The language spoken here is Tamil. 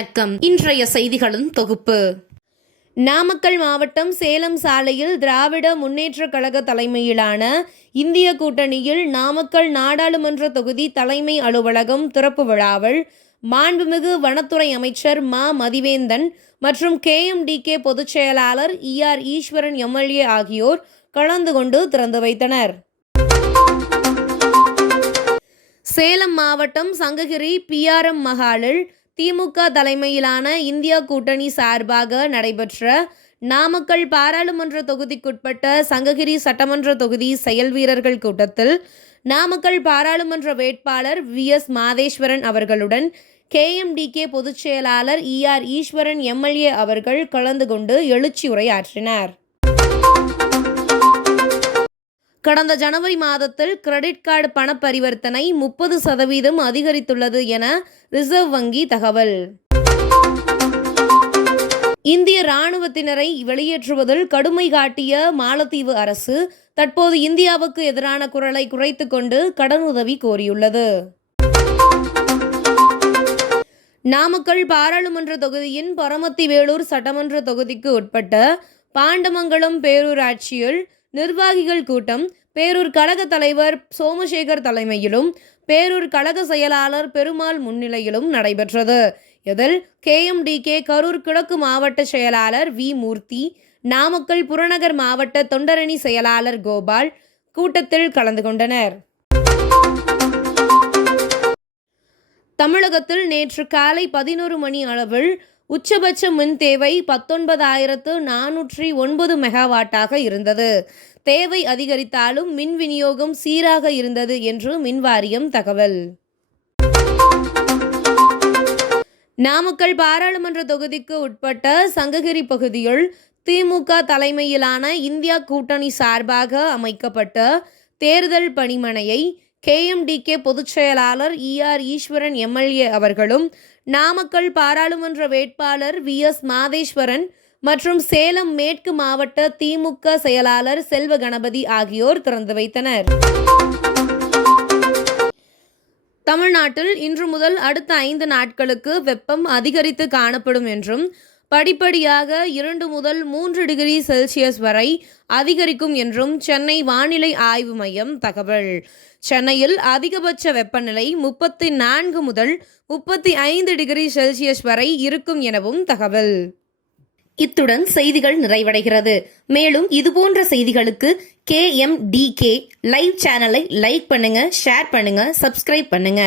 வணக்கம். இன்றைய செய்திகளின் தொகுப்பு. நாமக்கல் மாவட்டம் சேலம் சாலையில் திராவிட முன்னேற்ற கழக தலைமையிலான இந்திய கூட்டணியில் நாமக்கல் நாடாளுமன்ற தொகுதி தலைமை அலுவலகம் திறப்பு விழாவில் மாண்புமிகு வனத்துறை அமைச்சர் மா. மதிவேந்தன் மற்றும் கேஎம்டிகே பொதுச் செயலாளர் இஆர் ஈஸ்வரன் எம்எல்ஏ ஆகியோர் கலந்து கொண்டு திறந்து வைத்தனர். சேலம் மாவட்டம் சங்ககிரி பிஆர்எம் மஹாலில் திமுக தலைமையிலான இந்தியா கூட்டணி சார்பாக நடைபெற்ற நாமக்கல் பாராளுமன்ற தொகுதிக்குட்பட்ட சங்ககிரி சட்டமன்ற தொகுதி செயல் வீரர்கள் கூட்டத்தில் நாமக்கல் பாராளுமன்ற வேட்பாளர் வி எஸ் மாதேஸ்வரன் அவர்களுடன் கேஎம்டிகே பொதுச் செயலாளர் இஆர் ஈஸ்வரன் எம்எல்ஏ அவர்கள் கலந்து கொண்டு எழுச்சி உரையாற்றினார். கடந்த ஜனவரி மாதத்தில் கிரெடிட் கார்டு பண பரிவர்த்தனை முப்பது சதவீதம் அதிகரித்துள்ளது என ரிசர்வ் வங்கி தகவல். இந்திய ராணுவத்தினரை வெளியேற்றுவதில் கடுமை காட்டிய மாலத்தீவு அரசு தற்போது இந்தியாவுக்கு எதிரான குரலை குறைத்துக் கொண்டு கடனுதவி கோரியுள்ளது. நாமக்கல் பாராளுமன்ற தொகுதியின் பரமத்தி வேலூர் சட்டமன்ற தொகுதிக்கு உட்பட்ட பாண்டமங்கலம் பேரூராட்சியில் நிர்வாகிகள் கூட்டம் பேரூர் கழக தலைவர் சோமசேகர் தலைமையிலும் பேரூர் கழக செயலாளர் பெருமாள் முன்னிலையிலும் நடைபெற்றது. இதில் கேஎம்டிகே கரூர் கிழக்கு மாவட்ட செயலாளர் வி. மூர்த்தி நாமக்கல் புறநகர் மாவட்ட தொண்டரணி செயலாளர் கோபால் கூட்டத்தில் கலந்து கொண்டனர். தமிழகத்தில் நேற்று காலை பதினோரு மணி அளவில் உச்சபட்ச மின் தேவை பத்தொன்பதாயிரத்து நானூற்றி ஒன்பது மெகாவாட்டாக இருந்தது. தேவை அதிகரித்தாலும் மின் விநியோகம் சீராக இருந்தது என்று மின்வாரியம் தகவல். நாமக்கல் பாராளுமன்ற தொகுதிக்கு உட்பட்ட சங்ககிரி பகுதியில் திமுக தலைமையிலான இந்தியா கூட்டணி சார்பாக அமைக்கப்பட்ட தேர்தல் பணிமனையை கேஎம்டிகே பொதுச் செயலாளர் இஆர் ஈஸ்வரன் எம்எல்ஏ அவர்களும் நாமக்கல் பாராளுமன்ற வேட்பாளர் வி எஸ் மாதேஸ்வரன் மற்றும் சேலம் மேற்கு மாவட்ட திமுக செயலாளர் செல்வ கணபதி ஆகியோர் திறந்து வைத்தனர். தமிழ்நாட்டில் இன்று முதல் அடுத்த ஐந்து நாட்களுக்கு வெப்பம் அதிகரித்து காணப்படும் என்றும் படிப்படியாக இரண்டு முதல் மூன்று டிகிரி செல்சியஸ் வரை அதிகரிக்கும் என்றும் சென்னை வானிலை ஆய்வு மையம் தகவல். சென்னையில் அதிகபட்ச வெப்பநிலை முப்பத்தி நான்கு முதல் முப்பத்தி ஐந்து டிகிரி செல்சியஸ் வரை இருக்கும் எனவும் தகவல். இத்துடன் செய்திகள் நிறைவடைகிறது. மேலும் இதுபோன்ற செய்திகளுக்கு K M D K live சேனலை லைக் பண்ணுங்க ஷேர் பண்ணுங்க சப்ஸ்கிரைப் பண்ணுங்க.